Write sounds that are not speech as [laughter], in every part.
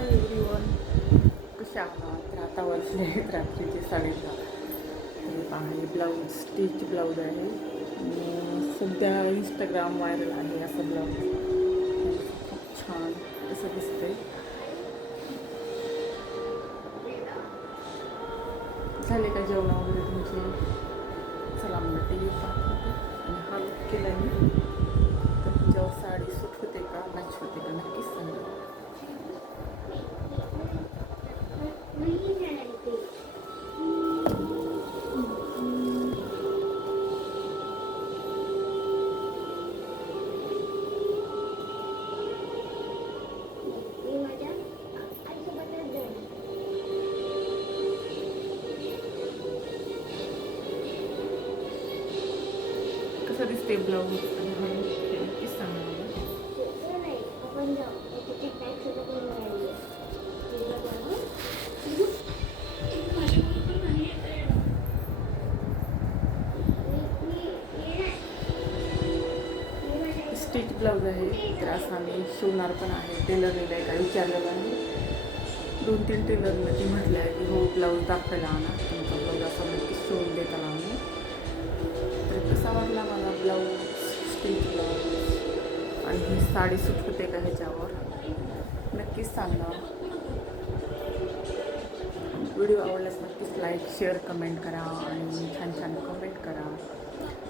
Hi everyone कशा आहात? आता वाजले आहेत [laughs] रात्रीचे साडेदहा. हे पहा ब्लाऊज स्टिच ब्लाऊज आहे. सध्या इंस्टाग्राम व्हायरल आहे असं ब्लाऊज खूप छान असं दिसते झाले का जेवणा वगैरे तुमचे? कसं दिसते ब्लाऊज आणि हा look हे नक्कीच सांगा मला स्टिच ब्लाऊज आहे. तर आम्ही शिवणार पण आहे टेलरला काय विचारलेलं आहे दोन तीन टेलरला ती म्हटलं आहे की हो ब्लाऊज दाखवायला आणा. तुमचा ब्लाऊज असा नक्की शिवून देताना आम्ही. तर कसा वाटला मला ब्लाऊज स्टिच ब्लाऊज आणि ही साडी सूट होते का ह्याच्यावर? नक्कीच सांगा व्हिडिओ आवडल्यास नक्कीच लाईक शेअर कमेंट करा आणि छान छान कमेंट करा.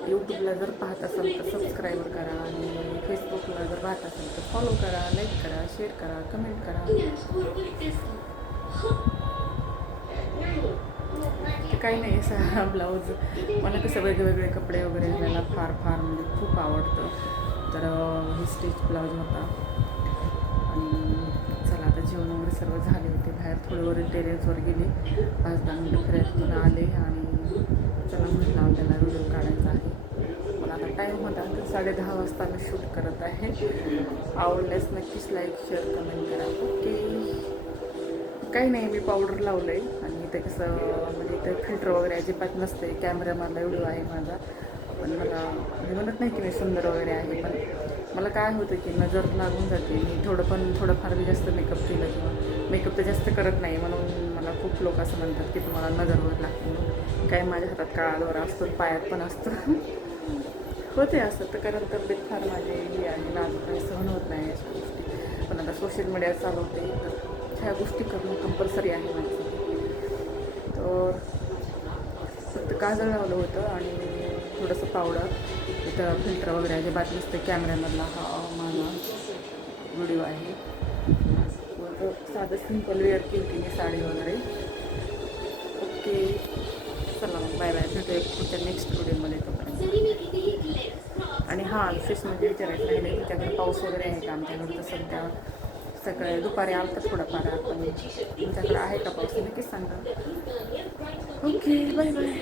यूट्यूबला जर पाहत असाल तर सबस्क्राईब करा आणि फेसबुकला जर पाहत असाल तर फॉलो करा लाईक करा शेअर करा कमेंट करा. काही नाही असा ब्लाऊज. मला कसं वेगवेगळे कपडे वगैरे घालायला फार फार म्हणजे खूप आवडतं. तर हे स्टिच ब्लाऊज होता. आणि चला आता जेवण वगैरे सर्व झाले होते. बाहेर थोडे वर टेरेसवर गेले. पाच दहा मिनटं फिरायला आले आणि चला म्हटलं आपल्याला व्हिडिओ काढायचा आहे. मला आता टाईम होता. तर साडे दहा वाजता मी शूट करत आहे. आवडल्यास नक्कीच लाईक शेअर कमेंट करा. ओके काही नाही मी पावडर लावलं आहे आणि इथे कसं म्हणजे ते फिल्टर वगैरे अजिबात नसते. कॅमेरा मला व्हिडिओ आहे माझा. पण मला मी म्हणत नाही की मी सुंदर वगैरे आहे पण मला काय होतं की नजर लागून जाते. मी थोडं पण थोडंफार मी जास्त मेकअप केलं किंवा मेकअप तर जास्त करत नाही. म्हणून मला खूप लोक असं म्हणतात की तुम्हाला नजरवर लागते. काय माझ्या हातात काळा दोरा असतो पायात पण असतं. [laughs] होते असं. तर कारण तब्येत फार माझी ही आहे. नाजूक आहे सहन होत नाही अशा गोष्टी. पण आता सोशल मीडिया चालवते तर ह्या गोष्टी करणं कंपल्सरी आहे माझ्यासाठी तर फक्त काजळ लावलं होतं आणि थोडंसं पावडर इथं फिल्टर वगैरे अजिबात नसते कॅमेऱ्यामधला हा माझा व्हिडिओ आहे. मग साधं सिंपल वेअर केली मी साडी वगैरे. ओके चला मग बाय बाय एक पुढच्या नेक्स्ट व्हिडिओमध्ये तो आणि हां विशेष म्हणजे विचारायचं राहिलं तुमच्याकडे पाऊस वगैरे आहे का आमच्याकडे? तर सध्या सकाळी दुपारी आलं तर थोडाफार आपण तुमच्याकडे आहे का पाऊस? नक्कीच सांगा ओके बाय बाय.